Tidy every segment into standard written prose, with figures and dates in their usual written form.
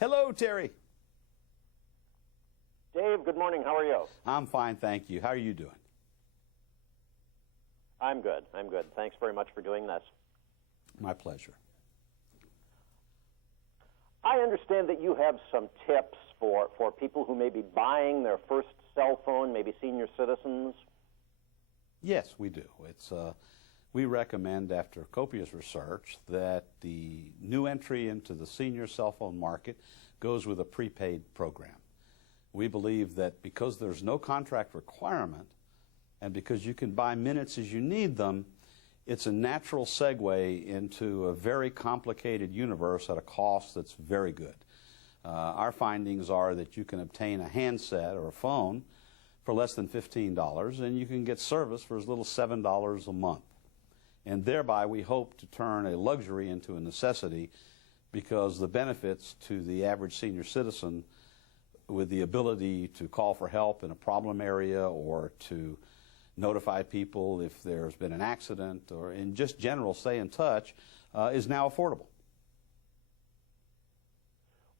Hello, Terry. Dave, good morning. How are you? I'm fine, thank you. How are you doing? I'm good. I'm good. Thanks very much for doing this. My pleasure. I understand that you have some tips for people who may be buying their first cell phone, maybe senior citizens. Yes, we do. We recommend, after copious research, that the new entry into the senior cell phone market goes with a prepaid program. We believe that because there's no contract requirement and because you can buy minutes as you need them, it's a natural segue into a very complicated universe at a cost that's very good. Our findings are that you can obtain a handset or a phone for less than $15, and you can get service for as little as $7 a month. And thereby we hope to turn a luxury into a necessity, because the benefits to the average senior citizen, with the ability to call for help in a problem area or to notify people if there's been an accident, or in just general stay in touch, is now affordable.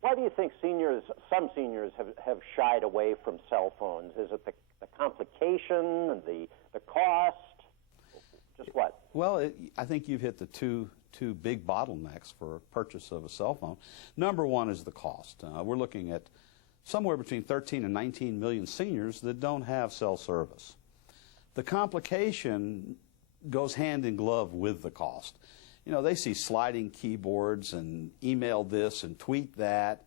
Why do you think some seniors have shied away from cell phones? Is it the complication, the cost? Just what? Well, I think you've hit the two big bottlenecks for purchase of a cell phone. Number one is the cost. We're looking at somewhere between 13 and 19 million seniors that don't have cell service. The complication goes hand in glove with the cost. You know, they see sliding keyboards and email this and tweet that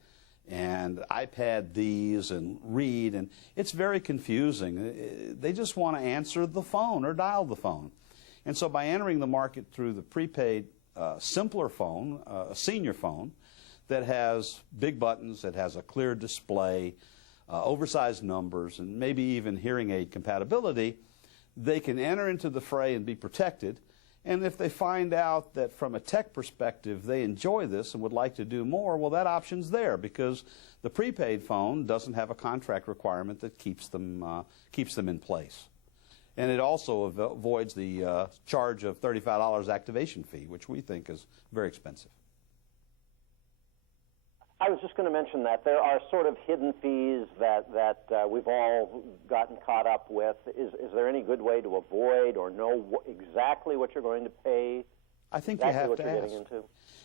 and iPad these and read, and it's very confusing. They just want to answer the phone or dial the phone. And so by entering the market through the prepaid simpler phone, a senior phone that has big buttons, that has a clear display, oversized numbers, and maybe even hearing aid compatibility, they can enter into the fray and be protected. And if they find out that from a tech perspective they enjoy this and would like to do more, well, that option's there, because the prepaid phone doesn't have a contract requirement that keeps them in place. And it also avoids the charge of $35 activation fee, which we think is very expensive. I was just going to mention that there are sort of hidden fees that we've all gotten caught up with. Is there any good way to avoid or know exactly what you're going to pay? I think exactly you have what to you're ask. Getting into?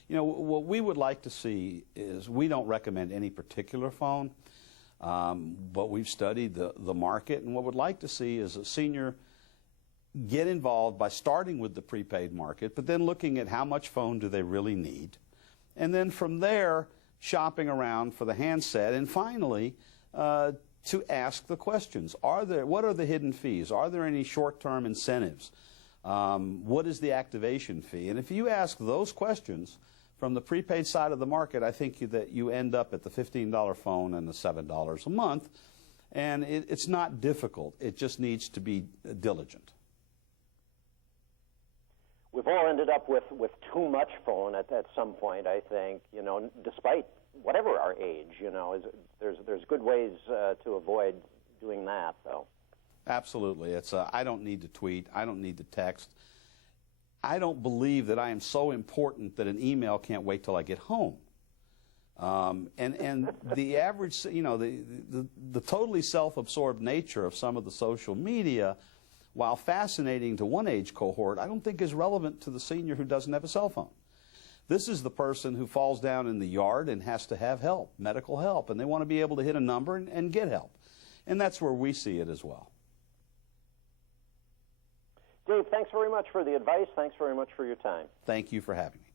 You know, what we would like to see is, we don't recommend any particular phone, but we've studied the market, and what we'd like to see is a senior get involved by starting with the prepaid market, but then looking at how much phone do they really need, and then from there shopping around for the handset, and finally to ask the questions. What are the hidden fees? Are there any short-term incentives? What is the activation fee? And if you ask those questions from the prepaid side of the market, I think that you end up at the $15 phone and the $7 a month. And it's not difficult. It just needs to be diligent. We've all ended up with too much phone at some point, I think, you know, despite whatever our age, you know. There's good ways to avoid doing that, though. Absolutely. I don't need to tweet. I don't need to text. I don't believe that I am so important that an email can't wait till I get home. And the average, you know, the totally self-absorbed nature of some of the social media, while fascinating to one age cohort, I don't think is relevant to the senior who doesn't have a cell phone. This is the person who falls down in the yard and has to have help, medical help, and they want to be able to hit a number and get help. And that's where we see it as well. Dave, thanks very much for the advice. Thanks very much for your time. Thank you for having me.